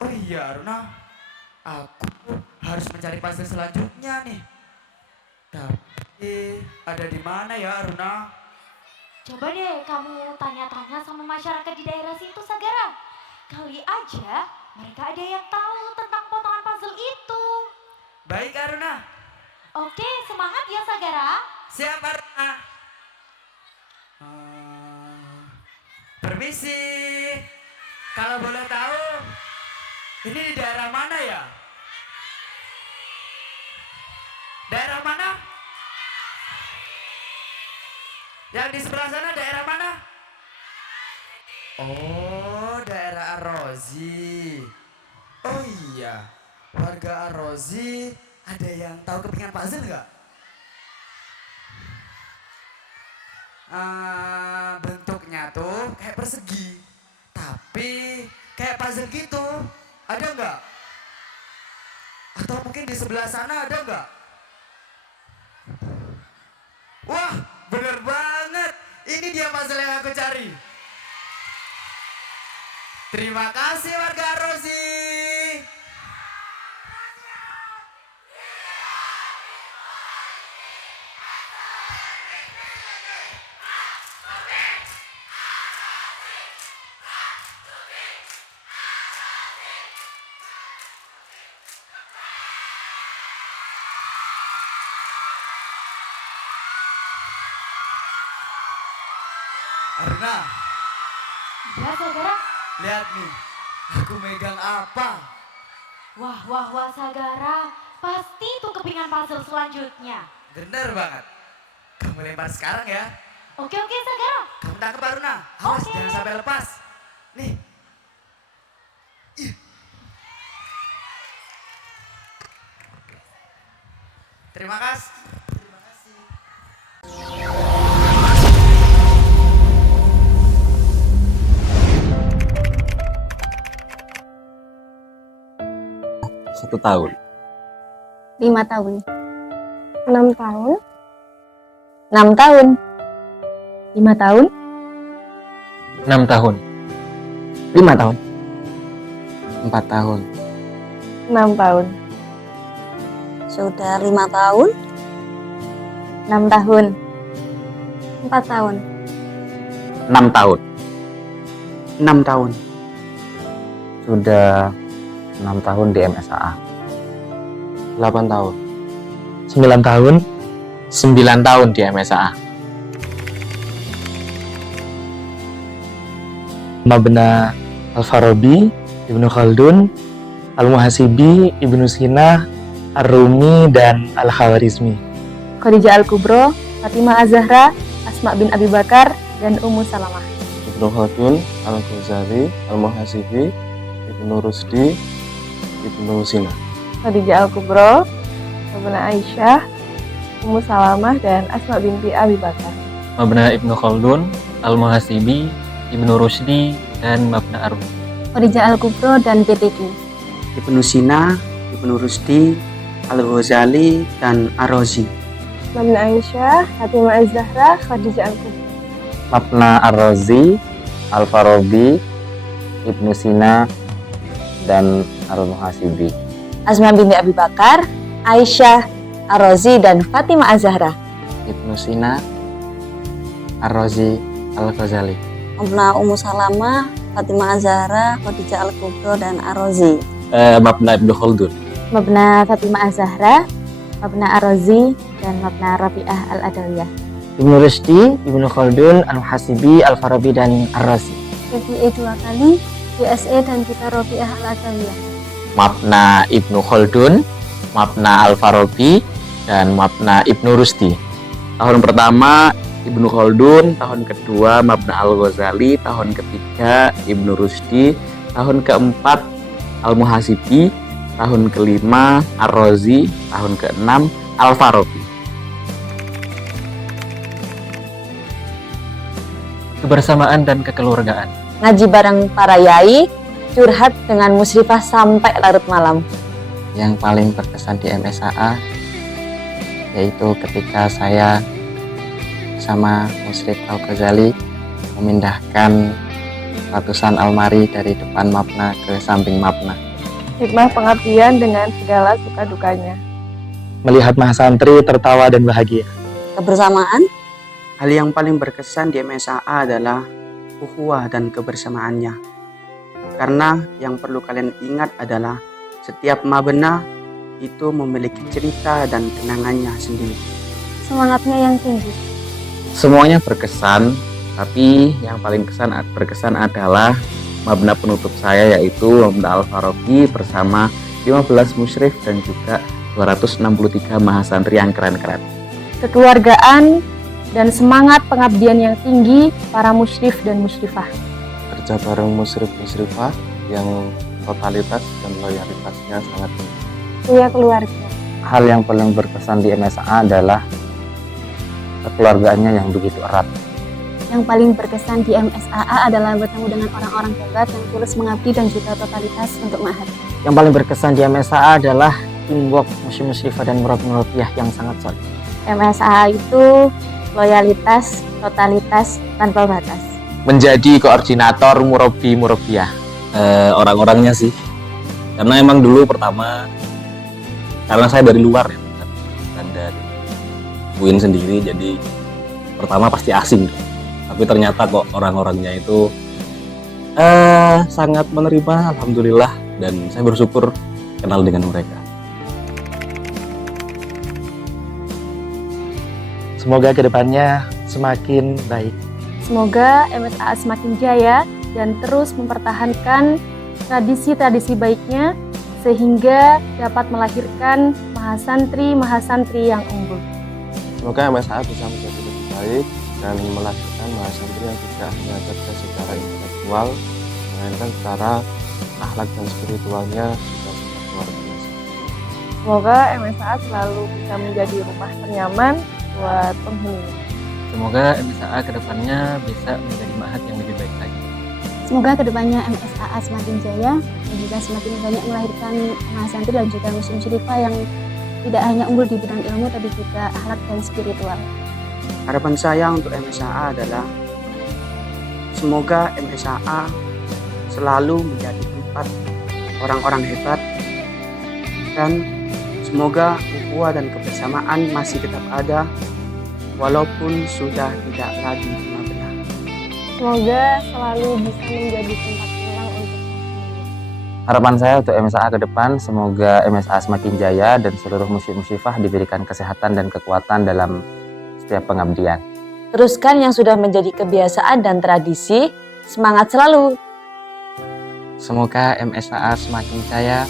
Oh iya Aruna, aku harus mencari puzzle selanjutnya nih. Tapi ada di mana ya Aruna? Coba deh kamu tanya-tanya sama masyarakat di daerah situ, Sagara. Kali aja mereka ada yang tahu tentang potongan puzzle itu. Baik Aruna, Oke, semangat ya, Sagara. siap Aruna. Eh, Permisi, kalau boleh tahu, ini di daerah mana ya? Daerah mana? Yang di sebelah sana daerah mana? Oh, daerah Arozi. Oh iya, warga Arozi ada yang tahu kepingan puzzle nggak? Bentuknya tuh kayak persegi, tapi kayak puzzle gitu. Ada nggak? Atau mungkin di sebelah sana ada nggak? Wah, bener banget. Ini dia puzzle yang aku cari. Terima kasih warga Rosi. Aruna, Ya, Sagara. lihat nih. Aku megang apa? Wah, wah, wah, Sagara. Pasti itu kepingan puzzle selanjutnya. Bener banget. Kamu lempar sekarang ya. Oke, oke, Sagara. Kamu tangkap Aruna. Awas Oke. jangan sampai lepas. Nih. Ih. Terima kasih. Terima kasih. Satu tahun. 5 tahun. 6 tahun. 6 tahun. 5 tahun. 6 tahun. 5 tahun. 4 tahun. 6 tahun. Sudah 5 tahun, 6 tahun. 4 tahun. 6 tahun. 6 tahun. Sudah 6 tahun di MSAA. 8 tahun. 9 tahun. 9 tahun di MSAA. Mabna Al-Farabi, Ibnu Khaldun, Al-Muhasibi, Ibnu Sina, Ar-Rumi, dan Al-Khawarizmi. Khadijah Al-Kubro, Fatimah Az-Zahra, Asma bin Abi Bakar, dan Ummu Salamah. Ibnu Khaldun, Al-Ghazali, Al-Muhasibi, Ibnu Rusdi, Ibnu Sina. Khadijah Al-Kubro, Mabna Aisyah, Ummu Salamah, dan Asma binti Abi Bakar. Mabna Ibnu Khaldun, Al-Muhasibi, Ibnu Rusdi, dan Mabna Ar-Rumi. Khadijah Al-Kubro dan PTQ. Ibnu Sina, Ibnu Rusdi, Al-Ghazali, dan Ar-Razi. Mabna Aisyah, Fatimah Az-Zahra, Khadijah Al-Kubro. Mabna Ar-Razi, Al-Farabi, Ibnu Sina, dan Al-Muhasibi. Asma binti Abi Bakar, Aisyah, Ar-Razi, dan Fatimah Az-Zahra. Ibnu Sina, Ar-Razi, Al-Ghazali. Mabna Ummu Salamah, Fatimah Az-Zahra, Khadijah Al-Kubro, dan Ar-Razi. Mabna Ibnu Khaldun. Mabna Fatimah Az-Zahra, Mabna Ar-Razi, dan Mabna Rabi'ah Al-Adawiyah. Ibnu Rusdi, Ibnu Khaldun, Al-Muhasibi, Al-Farabi, dan Ar-Razi. PPE 2 kali, BSE dan kita Rabi'ah Al-Adawiyah. Mabna Ibnu Khaldun, Mabna Al-Farabi, dan Mabna Ibnu Rusdi. Tahun pertama Ibnu Khaldun, tahun kedua Mabna Al-Ghazali, tahun ketiga Ibnu Rusdi, tahun keempat Al-Muhasibi, tahun kelima Ar-Razi, tahun keenam Al-Farabi. Kebersamaan dan kekeluargaan. Ngaji bareng para yai, curhat dengan musyrifah sampai larut malam. Yang paling berkesan di MSAA yaitu ketika saya sama Musyrif Al-Ghazali memindahkan ratusan almari dari depan Mabna ke samping Mabna. hikmah pengabdian dengan segala suka dukanya. Melihat mahasantri tertawa dan bahagia. Kebersamaan, Hal yang paling berkesan di MSAA adalah ukhuwah dan kebersamaannya. Karena yang perlu kalian ingat adalah setiap mabena itu memiliki cerita dan kenangannya sendiri. semangatnya yang tinggi. Semuanya berkesan, tapi yang paling berkesan adalah mabna penutup saya, yaitu Mabna Al-Farabi bersama 15 musyrif dan juga 263 mahasantri yang keren-keren. Kekeluargaan dan semangat pengabdian yang tinggi para musyrif dan musyrifah. Kerja bareng musyrif-musyrifah yang totalitas dan loyalitasnya sangat tinggi. Punya keluarga. Hal yang paling berkesan di MSA adalah kekeluargaannya yang begitu erat. Yang paling berkesan di MSAA adalah bertemu dengan orang-orang hebat yang tulus mengabdi dan juga totalitas untuk ma'had. Yang paling berkesan di MSA adalah teamwork musyrif-musyrifah dan murabbi-murabbiyah yang sangat solid. MSAA itu loyalitas, totalitas, tanpa batas. Menjadi koordinator murabbi-murabbiyah. Orang-orangnya sih, karena emang dulu pertama, karena saya dari luar ya, bukan dari UIN sendiri, jadi pertama pasti asing, tapi ternyata kok orang-orangnya itu sangat menerima, alhamdulillah, dan saya bersyukur kenal dengan mereka. Semoga kedepannya semakin baik. Semoga MSAA semakin jaya dan terus mempertahankan tradisi-tradisi baiknya sehingga dapat melahirkan mahasantri-mahasantri yang unggul. Semoga MSAA bisa menjadi lebih baik dan melahirkan mahasantri yang tidak hanya cerdas secara intelektual, melainkan secara akhlak dan spiritualnya juga sangat luar biasa. Semoga MSAA selalu bisa menjadi rumah ternyaman buat penghuni. Semoga MSA kedepannya bisa menjadi ma'had yang lebih baik lagi. Semoga kedepannya MSAA semakin jaya dan juga semakin banyak melahirkan mahasantri dan juga musyrif-musyrifah yang tidak hanya unggul di bidang ilmu tapi juga akhlak dan spiritual. Harapan saya untuk MSAA adalah semoga MSAA selalu menjadi tempat orang-orang hebat dan semoga ukhuwah dan kebersamaan masih tetap ada walaupun sudah tidak lagi mabena. Semoga selalu bisa menjadi tempat pulang untuk Harapan saya untuk MSA ke depan, semoga MSA semakin jaya dan seluruh musyrif-musyrifah diberikan kesehatan dan kekuatan dalam setiap pengabdian. Teruskan yang sudah menjadi kebiasaan dan tradisi, semangat selalu. Semoga MSA semakin jaya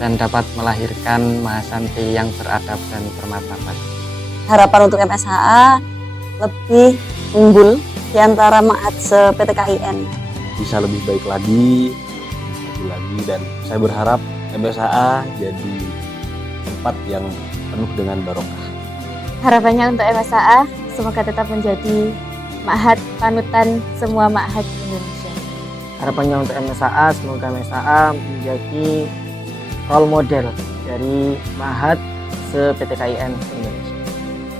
dan dapat melahirkan mahasantri yang beradab dan bermartabat. Harapan untuk MSAA lebih unggul di antara ma'had se-PTKIN. Bisa lebih baik lagi, dan saya berharap MSAA jadi tempat yang penuh dengan barokah. Harapannya untuk MSAA semoga tetap menjadi ma'had panutan semua ma'had di Indonesia. Harapannya untuk MSA, semoga MSA menjadi role model dari ma'had se-PTKIN Indonesia.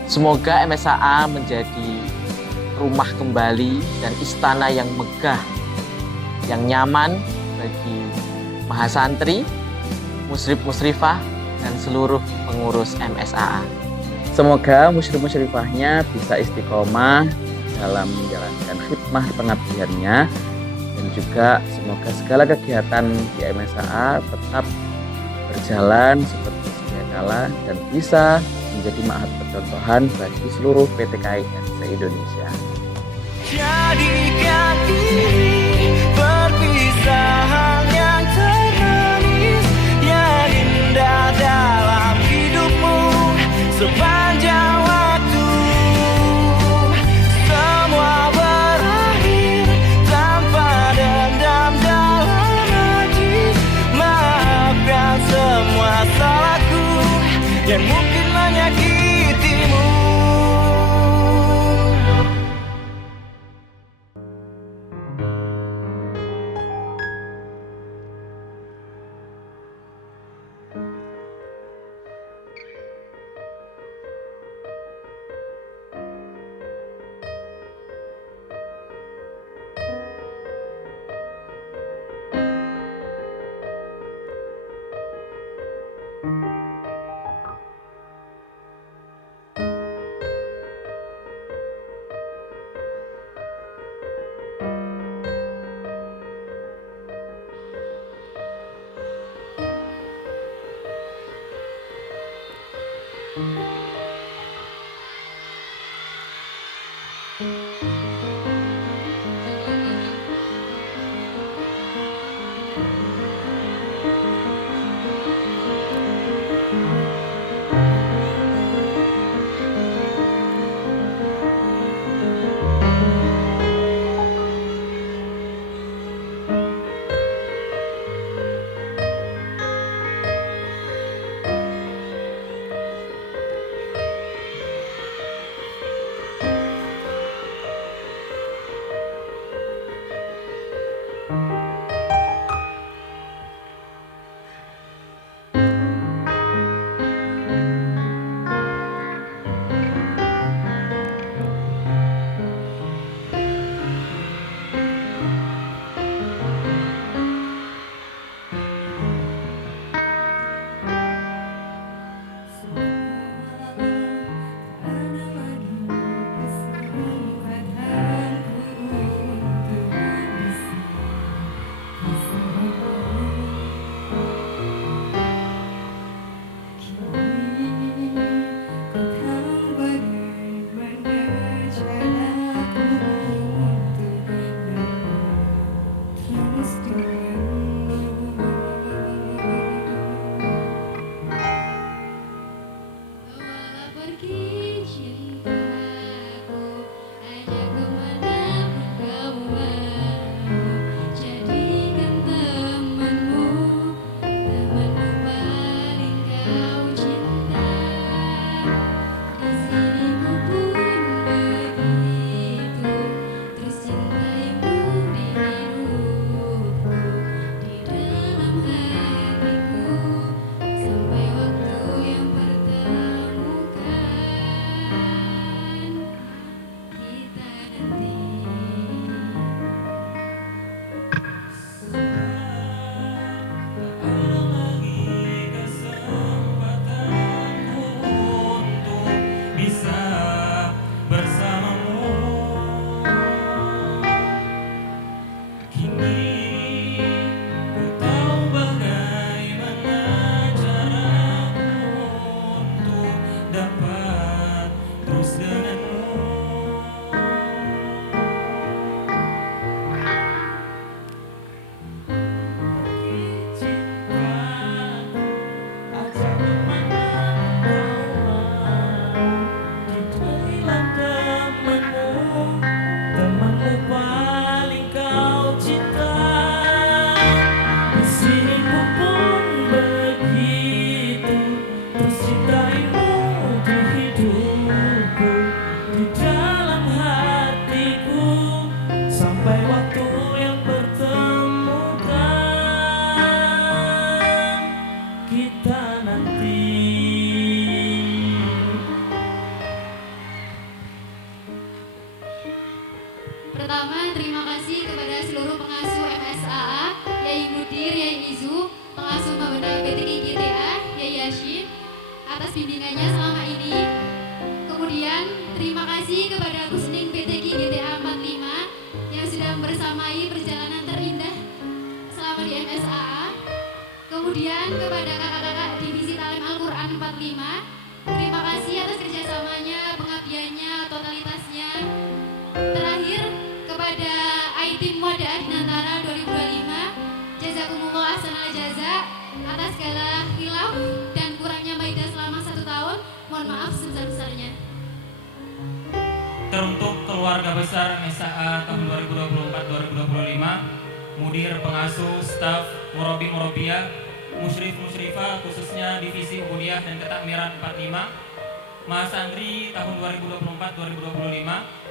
Semoga MSAA menjadi rumah kembali dan istana yang megah, yang nyaman bagi mahasantri, musyrif-musyrifah, dan seluruh pengurus MSAA. Semoga musyrif-musyrifahnya bisa istiqomah dalam menjalankan khidmah pengabdiannya, dan juga semoga segala kegiatan di MSAA tetap berjalan seperti sedia kala dan bisa menjadi ma'had percontohan bagi seluruh PTKIN se-Indonesia. Jadikan ini perpisahan yang termanis, yang indah dalam hidupmu sepanjang waktu. Semua berakhir tanpa dendam dalam hati. Maafkan semua salahku yang mungkin menyakitimu. Pertama, terima kasih kepada seluruh pengasuh MSAA, Yai Mudir, Yai Izu, pengasuh Mabena PTK GTA, Yai Yashin, atas bimbingannya selama ini. Kemudian, terima kasih kepada Kusning PTK GTA 45 yang sudah membersamai perjalanan terindah selama di MSAA. Kemudian, kepada kakak-kakak Divisi Talim Al-Quran 45, terima kasih atas kerjasamanya, pengabdiannya, totalitasnya. Terakhir, kepada IT Muada Dinantara 2025, jazakumullah ahsanal jaza atas segala khilaf dan kurangnya Maida selama 1 tahun. Mohon maaf sebesar-besarnya. Teruntuk keluarga besar MSAA tahun 2024-2025, Mudir, pengasuh, staf, murabi murabiyah, musyrif musyrifah khususnya divisi Ubudiyah dan Ketakmiran 45, Mahasantri tahun 2024-2025.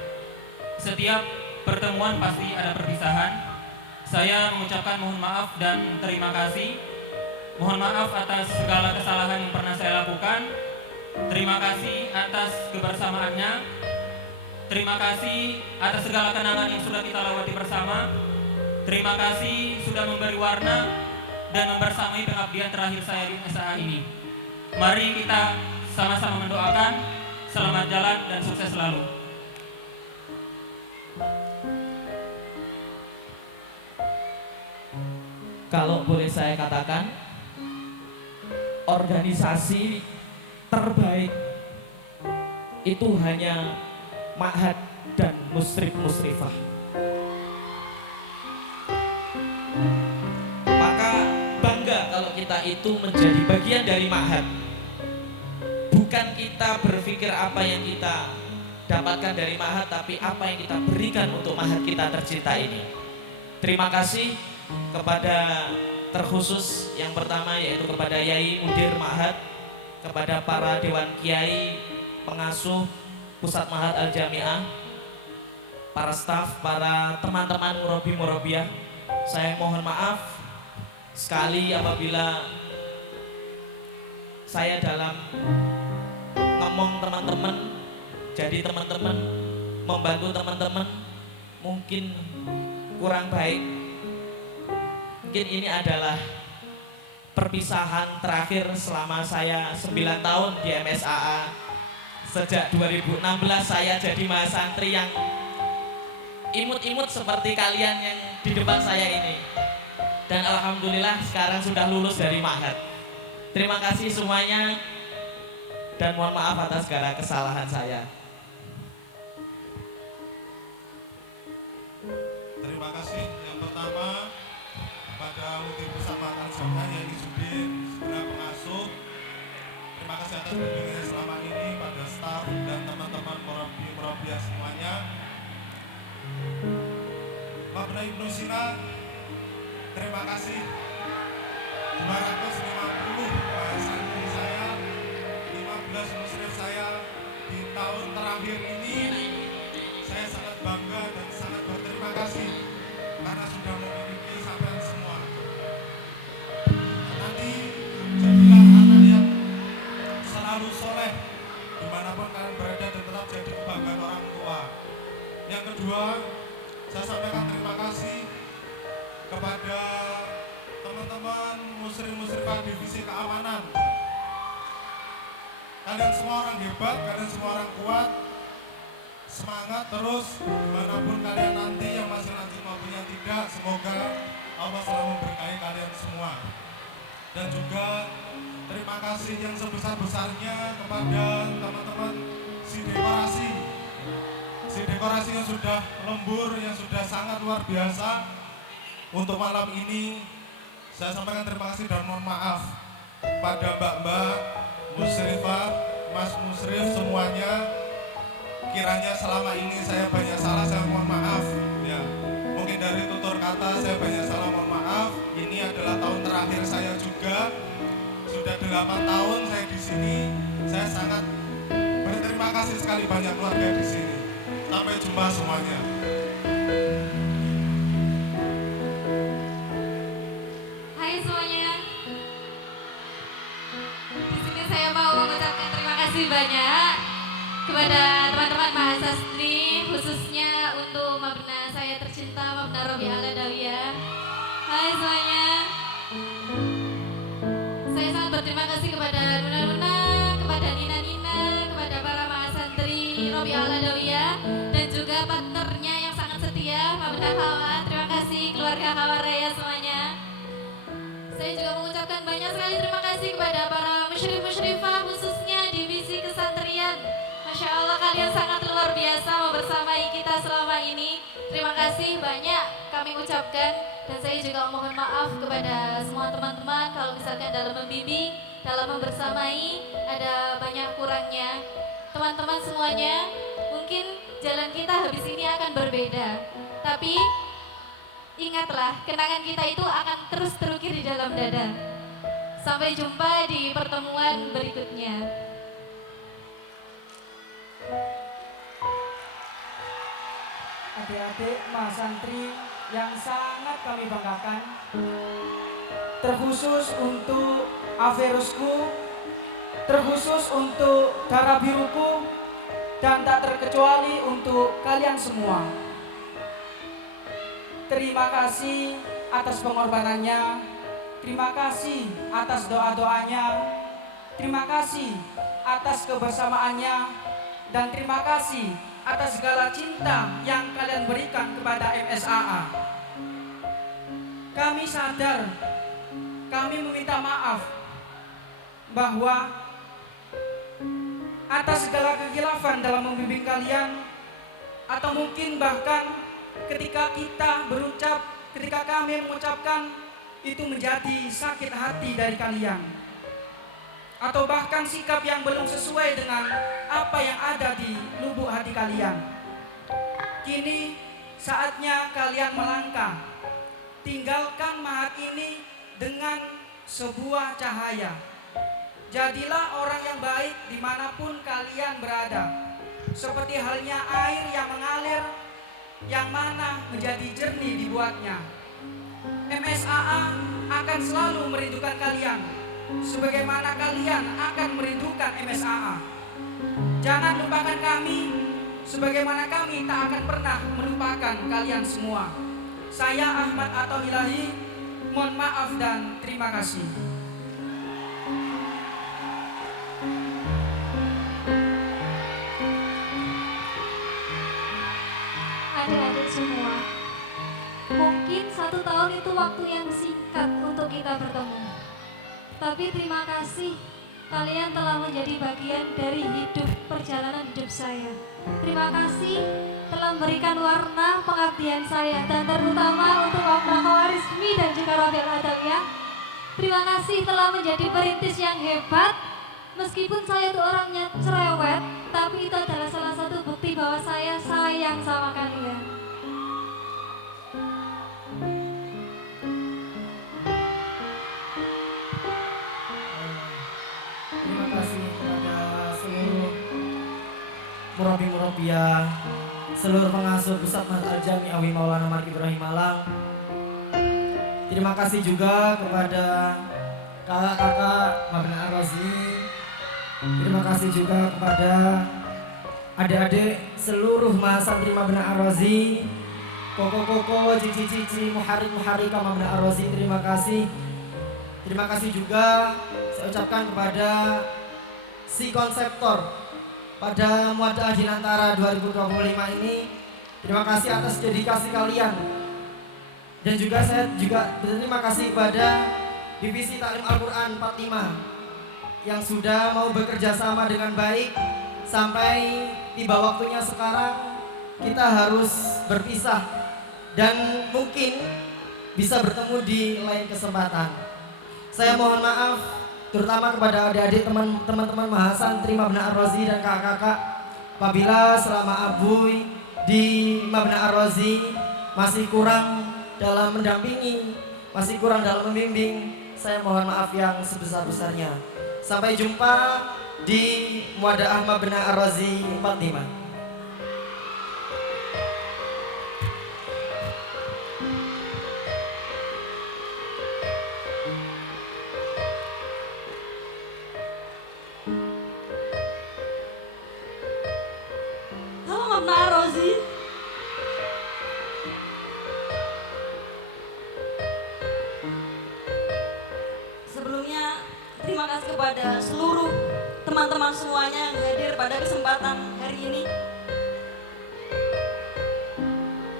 Setiap pertemuan pasti ada perpisahan. Saya mengucapkan mohon maaf dan terima kasih. Mohon maaf atas segala kesalahan yang pernah saya lakukan. Terima kasih atas kebersamaannya. Terima kasih atas segala kenangan yang sudah kita lewati bersama. Terima kasih sudah memberi warna dan membersamai pengabdian terakhir saya di MSAA ini. Mari kita sama-sama mendoakan selamat jalan dan sukses selalu. Kalau boleh saya katakan, organisasi terbaik itu hanya Ma'had dan musrif-musrifah. Maka bangga kalau kita itu menjadi bagian dari ma'had. Bukan kita berpikir apa yang kita dapatkan dari ma'had, tapi apa yang kita berikan untuk ma'had kita tercinta ini. Terima kasih kepada terkhusus yang pertama, yaitu kepada Yai Mudir Ma'had, kepada para Dewan Kiai, pengasuh Pusat Ma'had Al-Jami'ah, para staf, para teman-teman murabi-murabiyah. Saya mohon maaf sekali apabila saya dalam ngomong teman-teman, jadi teman-teman membantu teman-teman mungkin kurang baik. Mungkin ini adalah perpisahan terakhir selama saya 9 tahun di MSAA. Sejak 2016 saya jadi mahasantri yang imut-imut seperti kalian yang di depan saya ini. Dan alhamdulillah sekarang sudah lulus dari ma'had. Terima kasih semuanya dan mohon maaf atas segala kesalahan saya. Terima kasih. Yang pertama pada Mudir Pusat Ma'had Al-Jami'ah Yai Izudin segera pengasuh. Terima kasih atas bimbingannya selama ini pada staf dan teman-teman murabi-murabiyah semuanya. Mabna Ibnu Sina, terima kasih. 250 santri saya, 15 muslim saya di tahun terakhir ini. Saya sangat bangga dan sangat berterima kasih karena sudah memiliki sampai semua. Nanti jadilah anak yang selalu soleh dimanapun kalian berada dan tetap jadi kebanggaan orang tua. Yang kedua, saya sampaikan terima kasih kepada teman-teman muslim-muslimah divisi keamanan. Kalian semua orang hebat, kalian semua orang kuat. Semangat terus dimanapun kalian nanti, yang masih lanjut maupun yang tidak. Semoga Allah selalu memberkahi kalian semua. Dan juga terima kasih yang sebesar-besarnya kepada teman-teman si dekorasi. Si dekorasi yang sudah lembur, yang sudah sangat luar biasa. Untuk malam ini saya sampaikan terima kasih dan mohon maaf pada mbak-mbak, musrifah, mas musrif semuanya. Kiranya selama ini saya banyak salah, saya mohon maaf ya. Mungkin dari tutur kata saya banyak salah, mohon maaf. Ini adalah tahun terakhir saya juga. Sudah 8 tahun saya di sini. Saya sangat berterima kasih sekali, banyak keluarga di sini. Sampai jumpa semuanya. Hai semuanya. Di sini saya mau mengucapkan terima kasih banyak kepada teman-teman mahasiswi, khususnya untuk Mabna saya tercinta, Mabna Robi Al-Adawiyah. Hai semuanya. Saya sangat berterima kasih kepada Nuna-Nuna, kepada Nina-Nina, kepada para mahasantri Robi Al-Adawiyah, dan juga partnernya yang sangat setia, Mabna Hawa. Terima kasih keluarga Hawa Raya semuanya. Saya juga mengucapkan banyak sekali terima kasih kepada para musyrif-musyrifah, khususnya divisi kesantrian. Masya Allah, kalian sangat luar biasa membersamai kita selama ini. Terima kasih banyak kami ucapkan. Dan saya juga mohon maaf kepada semua teman-teman kalau misalkan dalam membimbing, dalam membersamai ada banyak kurangnya. Teman-teman semuanya, mungkin jalan kita habis ini akan berbeda. Tapi ingatlah, kenangan kita itu akan terus terukir di dalam dada. Sampai jumpa di pertemuan berikutnya. Adik-adik mahasantri yang sangat kami banggakan, terkhusus untuk Averusku, terkhusus untuk darah biruku, dan tak terkecuali untuk kalian semua. Terima kasih atas pengorbanannya, terima kasih atas doa-doanya, terima kasih atas kebersamaannya, dan terima kasih atas segala cinta yang kalian berikan kepada MSAA. Kami sadar, kami meminta maaf bahwa atas segala kekhilafan dalam membimbing kalian, atau mungkin bahkan ketika kami mengucapkan itu menjadi sakit hati dari kalian, atau bahkan sikap yang belum sesuai dengan apa yang ada di lubuk hati kalian. Kini saatnya kalian melangkah, tinggalkan mahat ini dengan sebuah cahaya. Jadilah orang yang baik dimanapun kalian berada, seperti halnya air yang mengalir, yang mana menjadi jernih dibuatnya. MSAA akan selalu merindukan kalian, sebagaimana kalian akan merindukan MSAA. Jangan lupakan kami, sebagaimana kami tak akan pernah melupakan kalian semua. Saya Ahmad Atauhilahi, mohon maaf dan terima kasih. Adik-adik semua, mungkin 1 tahun itu waktu yang singkat untuk kita bertemu. Tapi terima kasih kalian telah menjadi bagian dari perjalanan hidup saya. Terima kasih telah memberikan warna pengabdian saya, dan terutama untuk Om Rakhawarizmi dan juga Rabiul Adawiyah. Terima kasih telah menjadi perintis yang hebat. Meskipun saya itu orangnya cerewet, tapi itu adalah salah satu bukti bahwa saya sayang sama kalian. Terima kasih kepada seluruh murabi-murabiah, seluruh pengasuh Pusat Mahat Al-Jami Awi Maulana Malik Ibrahim Malang. Terima kasih juga kepada kakak-kakak Mabna Ar-Razi. Terima kasih juga kepada adik-adik seluruh mahasantri Mabna Ar-Razi, koko-koko, cici-cici, muharik-muharika Mabna Ar-Razi. Terima kasih. Terima kasih juga saya ucapkan kepada si konseptor pada Muadaah Dinantara 2025 ini. Terima kasih atas dedikasi kalian. Dan juga saya juga berterima kasih kepada Divisi Taklim Al-Quran 45 yang sudah mau bekerja sama dengan baik sampai tiba waktunya sekarang kita harus berpisah dan mungkin bisa bertemu di lain kesempatan. Saya mohon maaf terutama kepada adik-adik teman-teman mahasantri Mabna Ar-Razi dan kakak-kakak apabila selama Abuy di Mabna Ar-Razi masih kurang dalam mendampingi, masih kurang dalam membimbing. Saya mohon maaf yang sebesar-besarnya. Sampai jumpa di Muadaah Mabna Ar-Razi 45. Halo Mabna Ar-Razi. Sebelumnya terima kasih kepada seluruh teman-teman semuanya yang hadir pada kesempatan hari ini.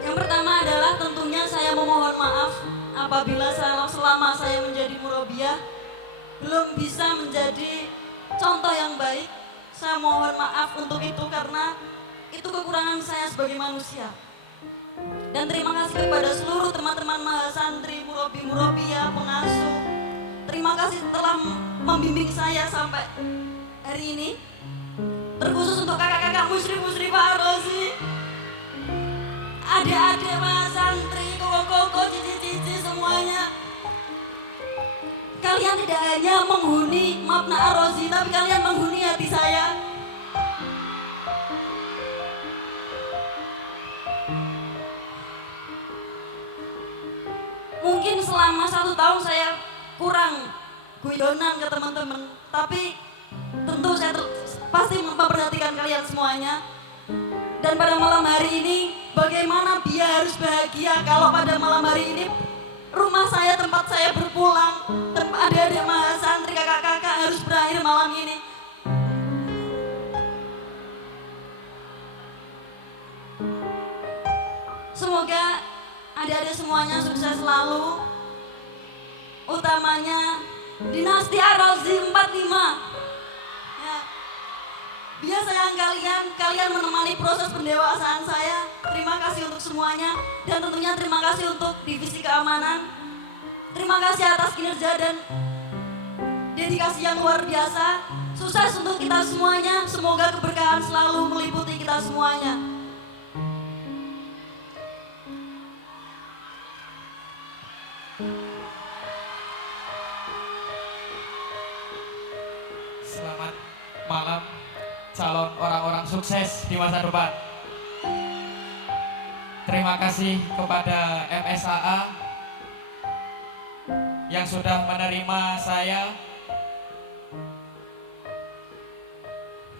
Yang pertama adalah tentunya saya memohon maaf apabila selama saya menjadi murabiah belum bisa menjadi contoh yang baik. Saya mohon maaf untuk itu karena itu kekurangan saya sebagai manusia. Dan terima kasih kepada seluruh teman-teman mahasantri, murabi-murabiah, pengasuh. Terima kasih telah membimbing saya sampai hari ini. Terkhusus untuk kakak-kakak musyrif-musyrifah Ar-Razi, adik-adik mahasantri, koko-koko, cici-cici semuanya. Kalian tidak hanya menghuni Mabna Ar-Razi, tapi kalian menghuni hati saya. Mungkin selama 1 tahun saya kurang guyonan ke teman-teman, tapi tentu saya pasti memperhatikan kalian semuanya. Dan pada malam hari ini, bagaimana Bia harus bahagia kalau pada malam hari ini rumah saya, tempat saya berpulang, tempat adik-adik mahasantri, kakak-kakak harus berakhir malam ini. Semoga adik-adik semuanya sukses selalu, utamanya Dinasti Ar-Razi 45 ya. Biar sayang kalian menemani proses pendewasaan saya. Terima kasih untuk semuanya. Dan tentunya terima kasih untuk divisi keamanan. Terima kasih atas kinerja dan dedikasi yang luar biasa. Sukses untuk kita semuanya. Semoga keberkahan selalu meliputi kita semuanya. Selamat malam calon orang-orang sukses di masa depan. Terima kasih kepada MSAA yang sudah menerima saya.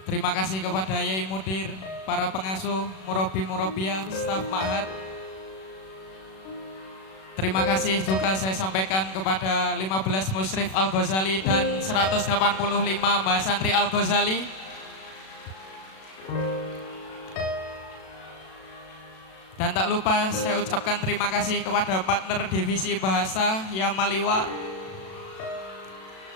Terima kasih kepada Yai Mudir, para pengasuh, murabi-murabiyah, staf ma'had. Terima kasih juga saya sampaikan kepada 15 Musyrif Al-Ghazali dan 185 Mbah Santri Al-Ghazali. Dan tak lupa saya ucapkan terima kasih kepada partner divisi bahasa Yamaliwa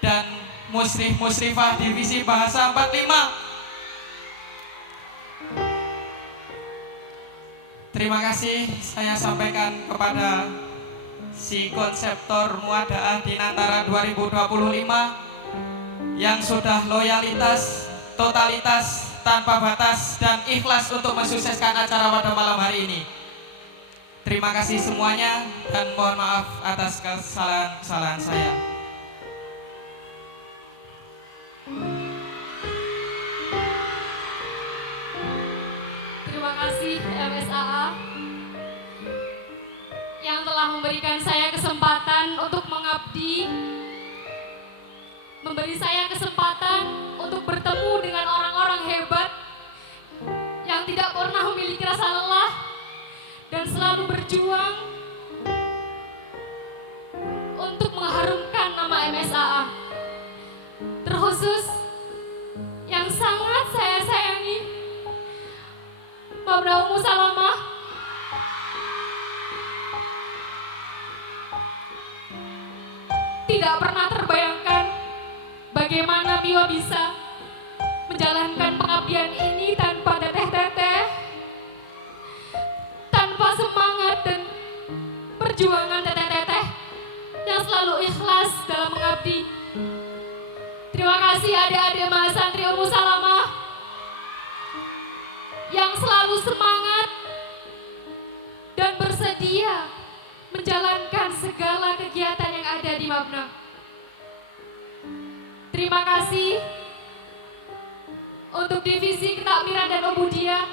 dan Musyrif-Musyrifah divisi bahasa 45. Terima kasih saya sampaikan kepada si konseptor Muadaah Dinantara 2025 yang sudah loyalitas, totalitas, tanpa batas dan ikhlas untuk mensukseskan acara pada malam hari ini. Terima kasih semuanya dan mohon maaf atas kesalahan saya. Terima kasih MSAA yang telah memberikan saya kesempatan untuk mengabdi, memberi saya kesempatan untuk bertemu dengan orang-orang hebat yang tidak pernah memiliki rasa lelah dan selalu berjuang untuk mengharumkan nama MSAA. Terkhusus yang sangat saya sayangi, Mabna Ummu Salamah, tidak pernah terbayangkan bagaimana Miwa bisa menjalankan pengabdian ini tanpa teteh-teteh, tanpa semangat dan perjuangan teteh-teteh yang selalu ikhlas dalam mengabdi. Terima kasih adik-adik Mbah Santri Ummu Salamah yang selalu semangat dan bersedia menjalankan segala kegiatan yang ada di Mabna. Terima kasih untuk divisi ketakmiran dan ubudiyah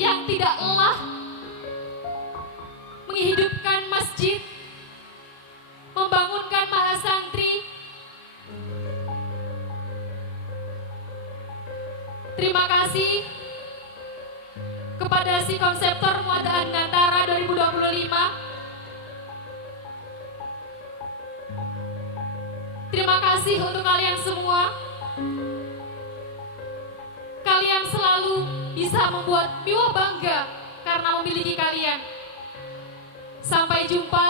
yang tidak lelah menghidupkan masjid, membangunkan mahasantri. Terima kasih kepada si konseptor Muadaah Dinantara 2025. Terima kasih untuk kalian semua. Kalian selalu bisa membuat Miwa bangga karena memiliki kalian. Sampai jumpa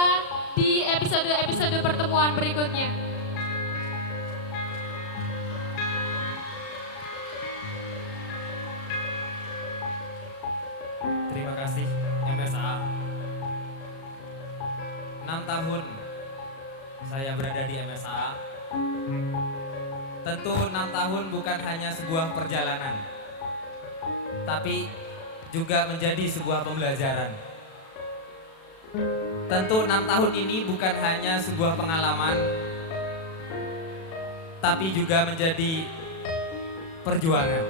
di episode-episode pertemuan berikutnya. Terima kasih MSA. 6 tahun saya berada di MSA. Tentu 6 tahun bukan hanya sebuah perjalanan, tapi juga menjadi sebuah pembelajaran. Tentu 6 tahun ini bukan hanya sebuah pengalaman, tapi juga menjadi perjuangan.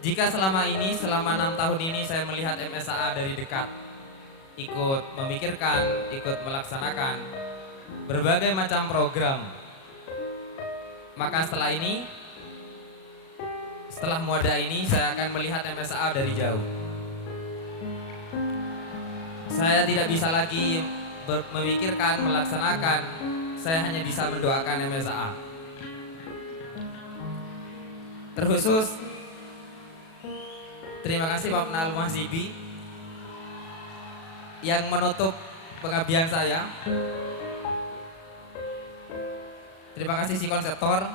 Jika selama 6 tahun ini saya melihat MSAA dari dekat, ikut memikirkan, ikut melaksanakan berbagai macam program, maka setelah Muada ini saya akan melihat MSAA dari jauh. Saya tidak bisa lagi memikirkan, melaksanakan, saya hanya bisa mendoakan MSAA. Terkhusus terima kasih Pak Nal Mahzibi yang menutup pengabdian saya Terima kasih si konseptor.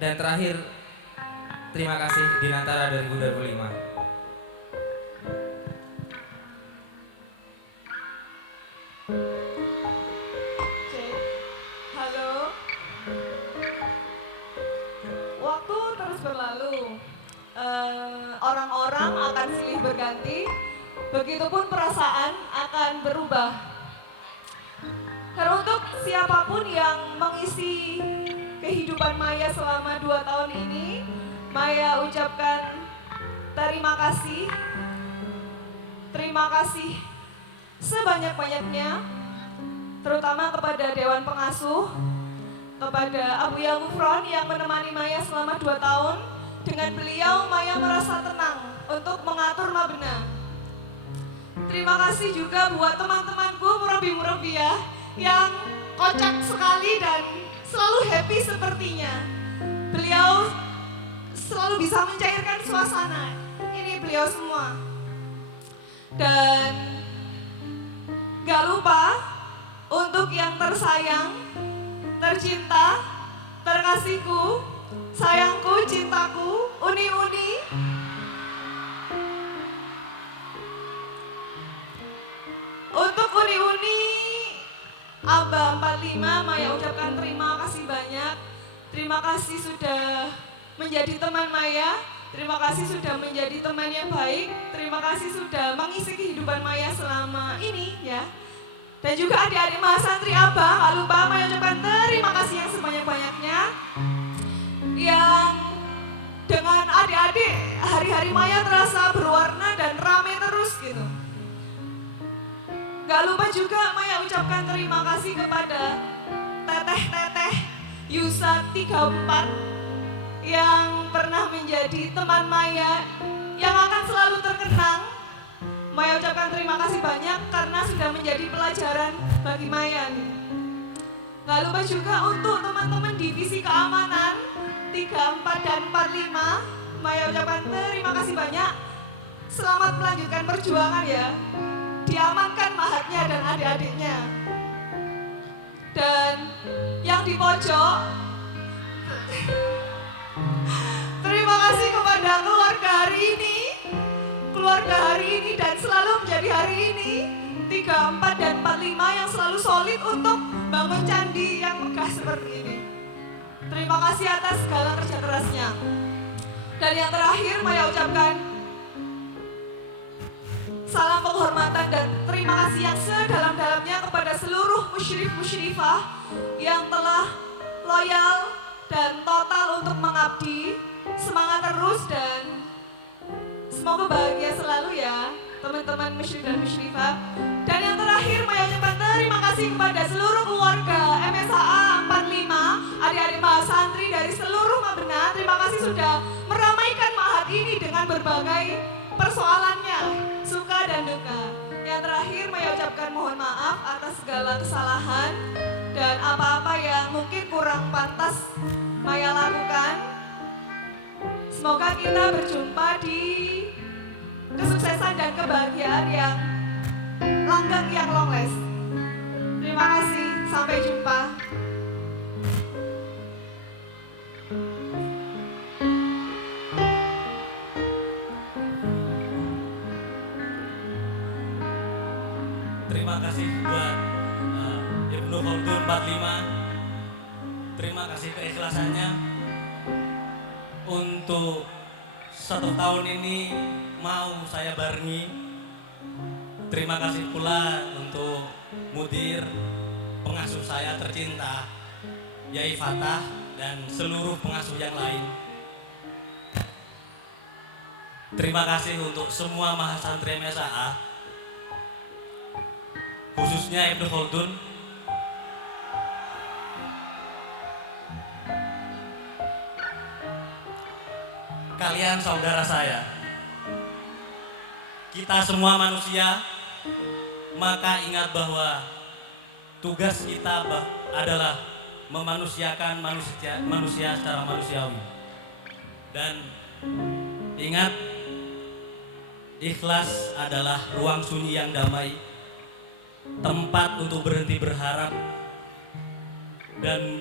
Dan terakhir, terima kasih Dinantara 2025. Halo. Waktu terus berlalu. Orang-orang akan silih berganti. Begitupun perasaan akan berubah. Teruntuk siapapun yang mengisi kehidupan Maya selama 2 tahun ini, Maya ucapkan terima kasih. Terima kasih sebanyak-banyaknya, terutama kepada Dewan Pengasuh, kepada Abuya Gufron yang menemani Maya selama 2 tahun. Dengan beliau, Maya merasa tenang untuk mengatur Mabena. Terima kasih juga buat teman-temanku murabi-murabiah yang kocak sekali dan selalu happy sepertinya. Beliau selalu bisa mencairkan suasana. Ini beliau semua. Dan gak lupa untuk yang tersayang, tercinta, terkasihku, sayangku, cintaku, Uni-Uni. Untuk Uni-Uni Aba 45, Maya ucapkan terima kasih banyak. Terima kasih sudah menjadi teman Maya. Terima kasih sudah menjadi teman yang baik. Terima kasih sudah mengisi kehidupan Maya selama ini ya. Dan juga adik-adik mahasantri Aba, gak lupa Maya ucapkan terima kasih yang sebanyak-banyaknya. Yang dengan adik-adik hari-hari Maya terasa berwarna dan rame terus gitu. Gak lupa juga Maya ucapkan terima kasih kepada teteh-teteh Yusa 34 yang pernah menjadi teman Maya yang akan selalu terkenang. Maya ucapkan terima kasih banyak karena sudah menjadi pelajaran bagi Maya. Gak lupa juga untuk teman-teman divisi keamanan 34 dan 45, Maya ucapkan terima kasih banyak. Selamat melanjutkan perjuangan ya. Diamankan mahatnya dan adik-adiknya. Dan yang di pojok, terima kasih kepada keluarga hari ini. Keluarga hari ini dan selalu menjadi hari ini 34 dan 45 yang selalu solid untuk bangun candi yang megah seperti ini. Terima kasih atas segala kerja kerasnya. Dan yang terakhir Maya ucapkan salam penghormatan dan terima kasih yang sedalam-dalamnya kepada seluruh musyrif-musyrifah yang telah loyal dan total untuk mengabdi. Semangat terus dan semoga bahagia selalu ya teman-teman musyrif dan musyrifah. Dan yang terakhir Maya ucapkan terima kasih kepada seluruh keluarga MSAA 45, adik-adik mahasantri dari seluruh Mabena. Terima kasih sudah meramaikan mahat ini dengan berbagai persoalannya, suka dan duka. Yang terakhir Maya ucapkan mohon maaf atas segala kesalahan dan apa-apa yang mungkin kurang pantas Maya lakukan. Semoga kita berjumpa di kesuksesan dan kebahagiaan yang langgeng yang long last. Terima kasih, sampai jumpa. Terima kasih buat Ibnu Khaldun 45. Terima kasih keikhlasannya untuk 1 tahun ini mau saya barengi. Terima kasih pula untuk mudir pengasuh saya tercinta Yai Fatah dan seluruh pengasuh yang lain. Terima kasih untuk semua mahasantri MSAA, khususnya Ibnu Khaldun. Kalian saudara saya. Kita semua manusia, maka ingat bahwa tugas kita adalah memanusiakan manusia secara manusiawi. Dan ingat, ikhlas adalah ruang sunyi yang damai. tempat untuk berhenti berharap dan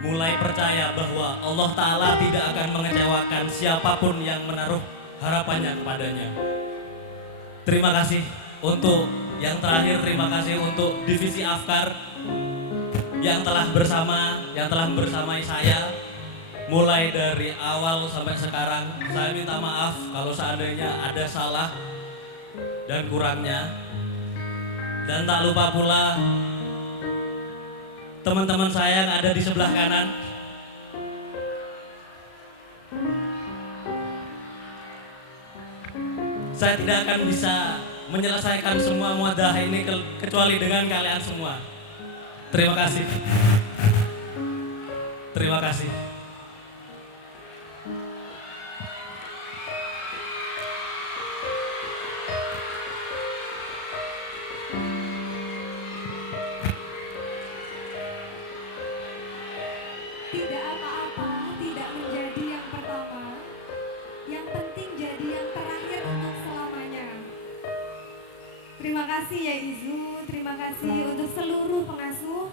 mulai percaya bahwa Allah Ta'ala tidak akan mengecewakan siapapun yang menaruh harapannya kepadanya. Terima kasih untuk yang terakhir, terima kasih untuk Divisi Afkar yang telah bersamai saya mulai dari awal sampai sekarang. Saya minta maaf kalau seandainya ada salah dan kurangnya. Dan tak lupa pula teman-teman saya yang ada di sebelah kanan. Saya tidak akan bisa menyelesaikan semua muadah ini kecuali dengan kalian semua. Terima kasih. Terima kasih. Tidak apa-apa, tidak menjadi yang pertama. Yang penting jadi yang terakhir untuk selamanya. Terima kasih ya Izu, terima kasih untuk seluruh pengasuh,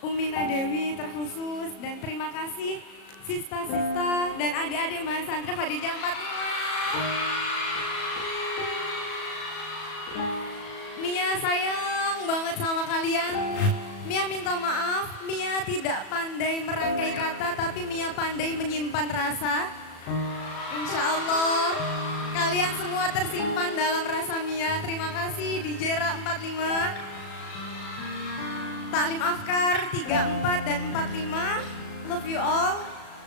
Umina Dewi terkhusus, dan terima kasih sista-sista dan adik-adik Mas Sandra pada jam 45. Mia sayang banget sama kalian. Mia minta maaf, Mia tidak pandai merangkai kata, tapi Mia pandai menyimpan rasa. Insya Allah kalian semua tersimpan dalam rasa Mia. Terima kasih di Jera 45, Taklim Afkar 34 dan 45. Love you all.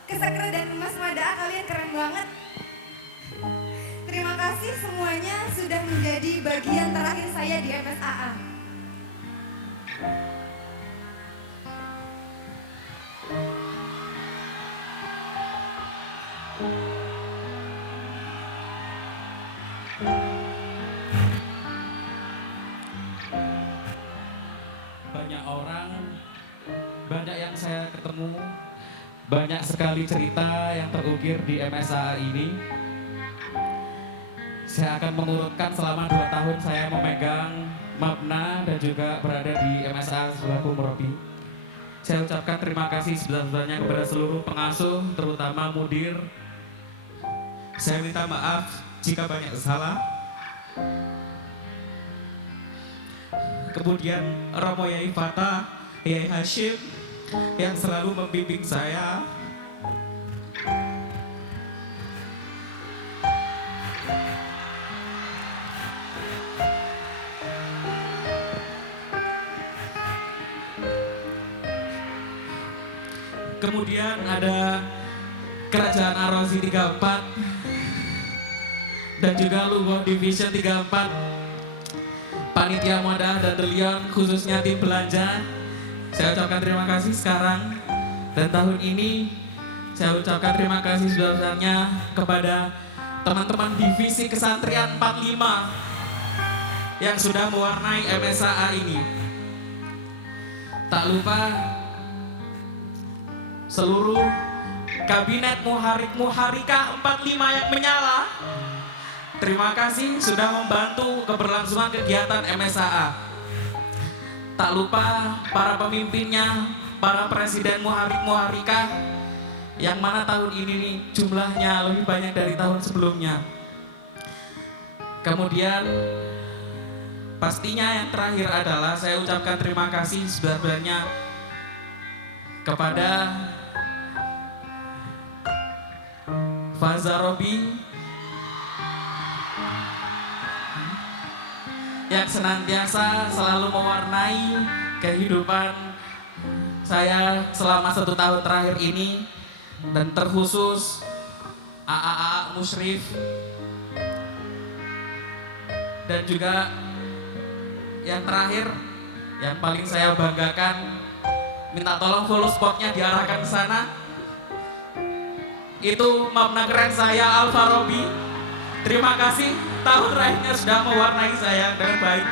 Kesakra dan Mas Mada, kalian keren banget. Terima kasih semuanya sudah menjadi bagian terakhir saya di MSAA. Banyak orang, banyak yang saya ketemu, banyak sekali cerita yang terukir di MSA ini. Saya akan mengurutkan selama 2 tahun saya memegang Mapna dan juga berada di MSA selaku Murabi. Saya ucapkan terima kasih sebesar-besarnya kepada seluruh pengasuh, terutama mudir. Saya minta maaf jika banyak salah. Kemudian Romo Yai Fatah, Yai Hashim yang selalu membimbing saya. Kemudian ada Kerajaan Ar-Razi 34 dan juga Lugo Division 34, Panitia Muadah dan Delion, khususnya tim belanja. Saya ucapkan terima kasih sekarang. Dan tahun ini saya ucapkan terima kasih sebesar-besarnya kepada teman-teman Divisi Kesantrian 45 yang sudah mewarnai MSAA ini. Tak lupa seluruh Kabinet Muharika 45 yang menyala. Terima kasih sudah membantu keberlangsungan kegiatan MSAA. Tak lupa para pemimpinnya, para presiden Muharika, yang mana tahun ini nih jumlahnya lebih banyak dari tahun sebelumnya. Kemudian pastinya yang terakhir adalah saya ucapkan terima kasih sebesar-besarnya kepada Faza Robi yang senantiasa selalu mewarnai kehidupan saya selama 1 tahun terakhir ini, dan terkhusus AAA Musyrif, dan juga yang terakhir yang paling saya banggakan, minta tolong follow spotnya diarahkan ke sana. Itu Mapna keren saya, Alfarobi. Terima kasih, tahun terakhirnya sudah mewarnai saya dengan baik.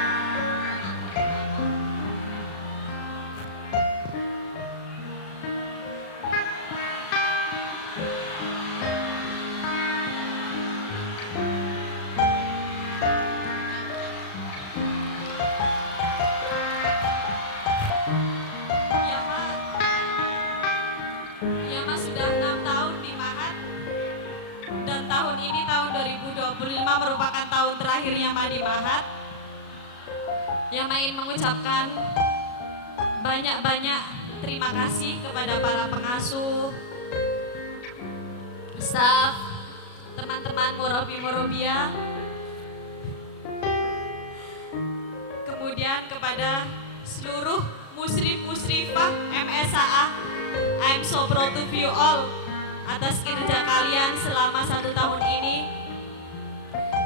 Yama sudah 6 tahun di Mahat dan tahun ini tahun 2025 merupakan tahun terakhir Yama di Mahat. Yama ingin mengucapkan banyak-banyak terima kasih kepada para pengasuh, staf, teman-teman Murabi-Murabiyah, kemudian kepada seluruh musyrif-musyrifah MSAA. I'm so proud of you all atas kinerja kalian selama 1 tahun ini.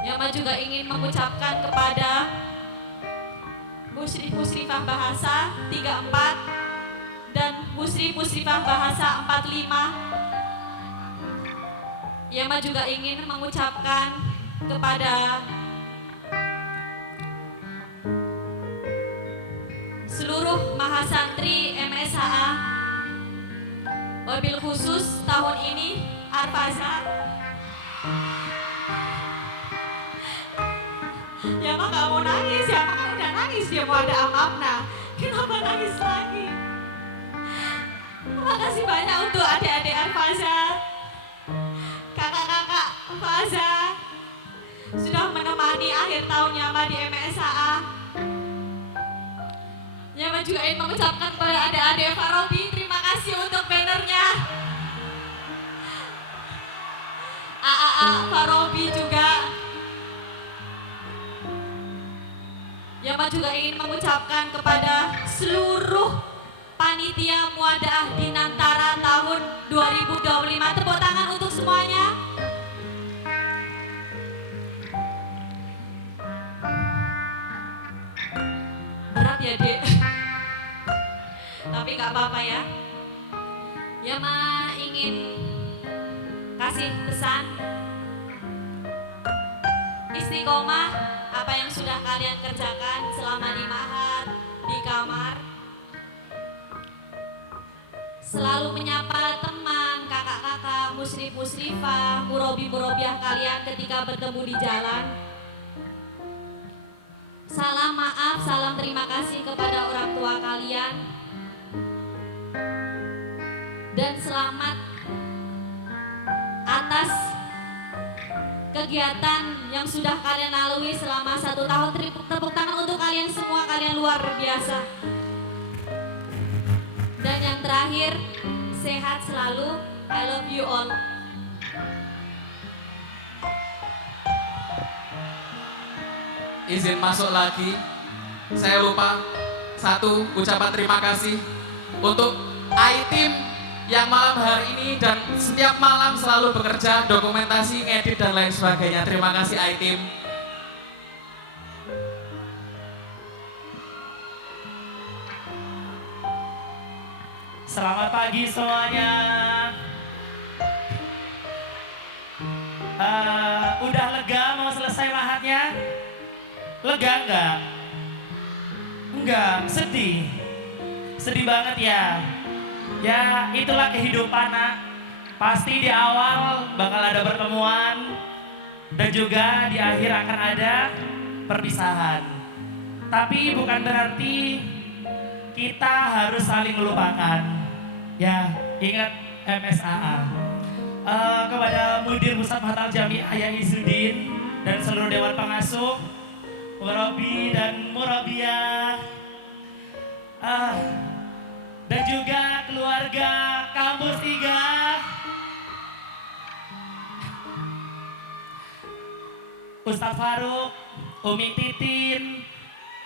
Yama juga ingin mengucapkan kepada musyrif-musyrifah bahasa 34 dan musyrif-musyrifah bahasa 45. Yama juga ingin mengucapkan kepada seluruh mahasantri MSAA, wabil khusus tahun ini Arfaza. Yama gak mau nangis, Yama kan udah nangis, dia mau ada Amapna. Kenapa nangis lagi? Terima kasih banyak untuk adik-adik Arfaza, kakak-kakak Faza, sudah menemani akhir tahun Yama di MSAA. Yama juga ingin mengucapkan kepada adik-adik Farobi, terima kasih untuk bannernya. AAA Farobi juga. Yama juga ingin mengucapkan kepada seluruh panitia muadaah di Nantara tahun 2025. Tepuk tangan untuk semuanya. Berat ya, Dek. Tapi gak apa-apa ya. Yama ingin kasih pesan istiqomah apa yang sudah kalian kerjakan selama di Mahat, di kamar. Selalu menyapa teman, kakak-kakak, musyrif-musyrifah, murabi-murabiah kalian ketika bertemu di jalan. Salam maaf, salam terima kasih kepada orang tua kalian. Dan selamat atas kegiatan yang sudah kalian lalui selama 1 tahun. Tepuk tangan untuk kalian semua, kalian luar biasa. Dan yang terakhir, sehat selalu. I love you all. Izin masuk lagi. Saya lupa satu ucapan terima kasih untuk I-Team yang malam hari ini dan setiap malam selalu bekerja, dokumentasi, ngedit dan lain sebagainya. Terima kasih I-Team. Selamat pagi semuanya. Udah lega mau selesai mahatnya? Lega enggak? Enggak, sedih. Sedih banget ya. Ya itulah kehidupan nak. Pasti di awal bakal ada pertemuan dan juga di akhir akan ada perpisahan. Tapi bukan berarti kita harus saling melupakan. Ya, ingat MSAA. Kepada Mudir Pusat Mahatal Jamiah Yai Izzuddin dan seluruh Dewan Pengasuh, Murabi dan Murabiyah, dan juga keluarga Kampus 3, Ustadz Faruk, Umi Titin,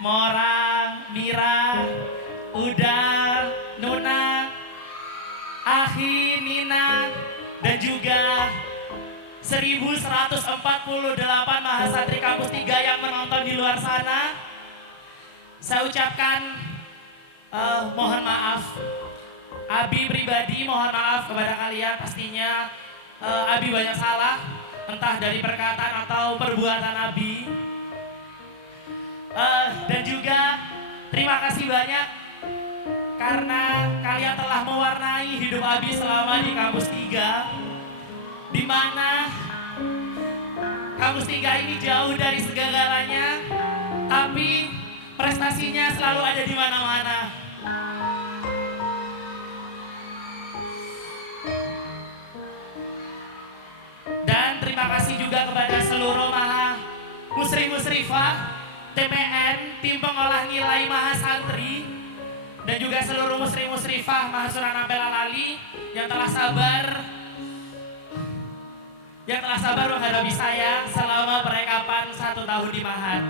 Mora, Mira, Uda, Nuna, Akhi, Nina, dan juga 1148 mahasantri Kampus 3 yang menonton di luar sana. Saya ucapkan mohon maaf. Abi pribadi mohon maaf kepada kalian, pastinya Abi banyak salah, entah dari perkataan atau perbuatan Abi. Dan juga terima kasih banyak karena kalian telah mewarnai hidup Abi selama di Kampus 3, di mana Kampus 3 ini jauh dari segala-galanya, tapi prestasinya selalu ada di mana-mana. juga kepada seluruh musrifah, TPN, tim pengolah nilai Mahasantri, dan juga seluruh musrifah Mahasuran Ampel Alali yang telah sabar menghadapi saya selama perekapan 1 tahun di Mahat.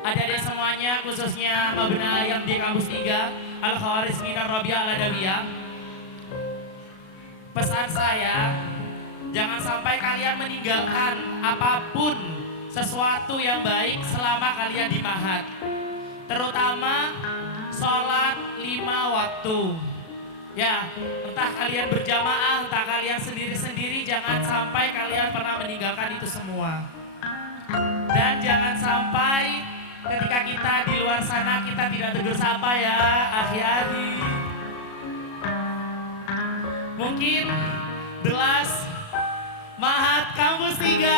Adik-adik semuanya, khususnya Mabna yang di kampus 3 Al-Khawarizmi dan Rabi'ah Al-Adawiyah, pesan saya, jangan sampai kalian meninggalkan apapun sesuatu yang baik selama kalian di Mahat, terutama sholat 5 waktu. Ya, entah kalian berjamaah, entah kalian sendiri-sendiri, jangan sampai kalian pernah meninggalkan itu semua. Dan jangan sampai ketika kita di luar sana kita tidak tegur sapa ya, akhi-akhi. Mungkin the last Mahat Kampus 3.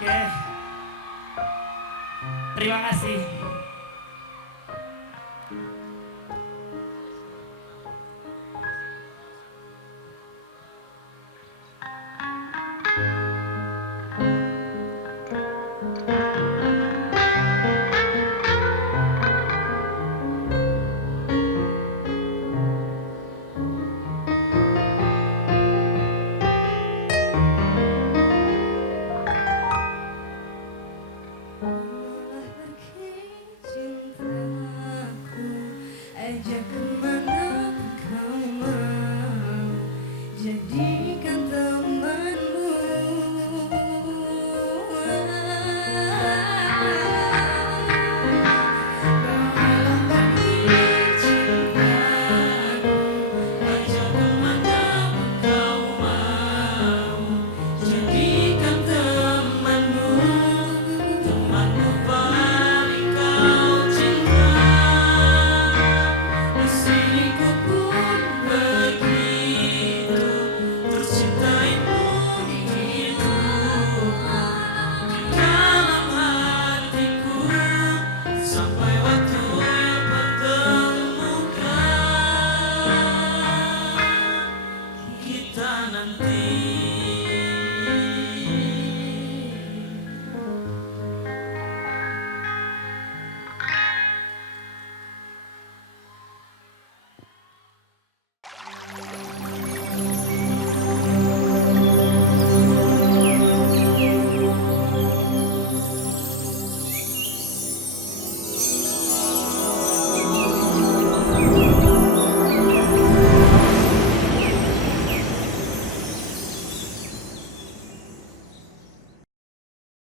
Oke. Terima kasih.